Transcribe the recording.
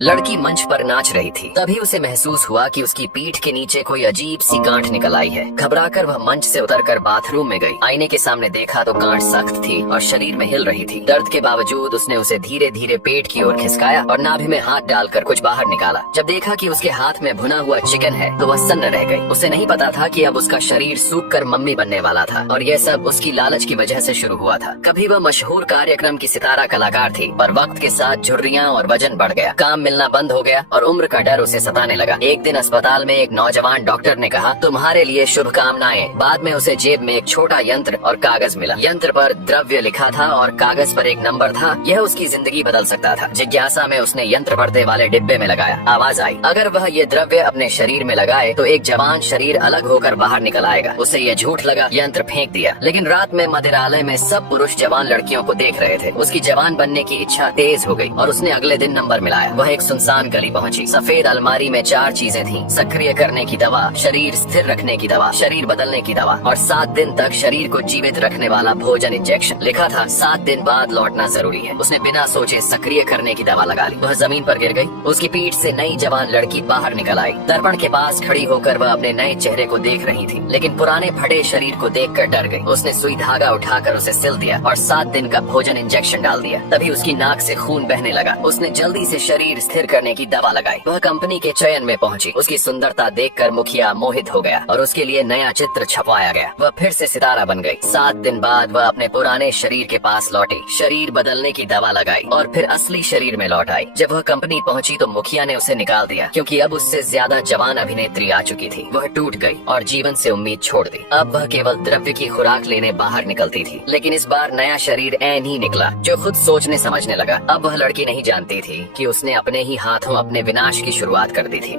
लड़की मंच पर नाच रही थी। तभी उसे महसूस हुआ कि उसकी पीठ के नीचे कोई अजीब सी गांठ निकल आई है। घबराकर वह मंच से उतरकर बाथरूम में गई। आईने के सामने देखा तो गांठ सख्त थी और शरीर में हिल रही थी। दर्द के बावजूद उसने उसे धीरे धीरे पेट की ओर खिसकाया और नाभि में हाथ डालकर कुछ बाहर निकाला। जब देखा कि उसके हाथ में भुना हुआ चिकन है तो वह सन्न रह गई। उसे नहीं पता था कि अब उसका शरीर सूख कर मम्मी बनने वाला था और यह सब उसकी लालच की वजह से शुरू हुआ था। कभी वह मशहूर कार्यक्रम की सितारा कलाकार थी, पर वक्त के साथ झुर्रियां और वजन बढ़ गया। काम मिलना बंद हो गया और उम्र का डर उसे सताने लगा। एक दिन अस्पताल में एक नौजवान डॉक्टर ने कहा, तुम्हारे लिए शुभकामनाएं। बाद में उसे जेब में एक छोटा यंत्र और कागज मिला। यंत्र पर द्रव्य लिखा था और कागज पर एक नंबर था। यह उसकी जिंदगी बदल सकता था। जिज्ञासा में उसने यंत्र पढ़ते वाले डिब्बे में लगाया। आवाज आई, अगर वह ये द्रव्य अपने शरीर में लगाए तो एक जवान शरीर अलग होकर बाहर निकल आएगा। उसे यह झूठ लगा, यंत्र फेंक दिया। लेकिन रात में मदिरालय में सब पुरुष जवान लड़कियों को देख रहे थे। उसकी जवान बनने की इच्छा तेज हो गई और उसने अगले दिन नंबर मिलाया। वह एक सुनसान गली पहुंची। सफेद अलमारी में 4 चीजें थीं। सक्रिय करने की दवा, शरीर स्थिर रखने की दवा, शरीर बदलने की दवा और 7 दिन तक शरीर को जीवित रखने वाला भोजन इंजेक्शन। लिखा था 7 दिन बाद लौटना जरूरी है। उसने बिना सोचे सक्रिय करने की दवा लगा ली। वह जमीन पर गिर गई। उसकी पीठ से नई जवान लड़की बाहर निकल आई। दर्पण के पास खड़ी होकर वह अपने नए चेहरे को देख रही थी, लेकिन पुराने फटे शरीर को देखकर डर गई। उसने सुई धागा उठाकर उसे सिल दिया और 7 दिन का भोजन इंजेक्शन डाल दिया। तभी उसकी नाक से खून बहने लगा। उसने जल्दी से शरीर स्थिर करने की दवा लगाई। वह कंपनी के चयन में पहुंची। उसकी सुंदरता देखकर मुखिया मोहित हो गया और उसके लिए नया चित्र छपवाया गया। वह फिर से सितारा बन गई। 7 दिन बाद वह अपने पुराने शरीर के पास लौटी। शरीर बदलने की दवा लगाई और फिर असली शरीर में लौट आई। जब वह कंपनी पहुंची तो मुखिया ने उसे निकाल दिया, क्योंकि अब उससे ज्यादा जवान अभिनेत्री आ चुकी थी। वह टूट गई और जीवन से उम्मीद छोड़ दी। अब वह केवल द्रव्य की खुराक लेने बाहर निकलती थी। लेकिन इस बार नया शरीर ऐन ही निकला, जो खुद सोचने समझने लगा। अब वह लड़की नहीं जानती थी कि उसने अपने ही हाथों अपने विनाश की शुरुआत कर दी थी।